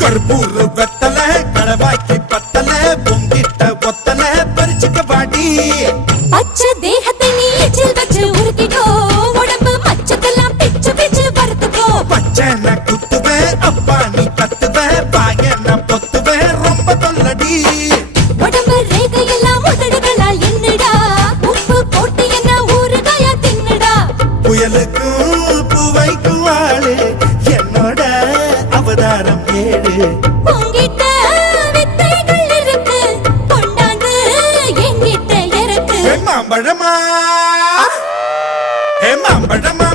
கற்பூர் வெத்தல கடவாக்கி பத்தல பொங்கிட்ட ஒத்தல பறிச்சுக்க பாடி பச்சை தேகத்தை நீ எச்சில் வச்சு உருக்கிக்கோ உடம்பு மச்சத்தெல்லாம் பிச்சு பிச்சு வறுத்துக்கோ பச்சை குத்துவேன் அப்பா நீ கத்துவேன் பாயன பொத்துவேன் ரொம்ப தொல்லடி உடம்பு ரேகையெல்லாம் உதடுகளால் என்னடா உப்பு போட்டு என்ன ஊறுகாயா தின்னுடா புயலுக்கும் பூவைக்கும் ஆளு என்னோட அவதாரம் ஏழு உங்கிட்ட வித்தைகள் இருக்கு கொண்டாந்து என்கிட்ட இருக்கு மாம்பழமா மாம்பழமா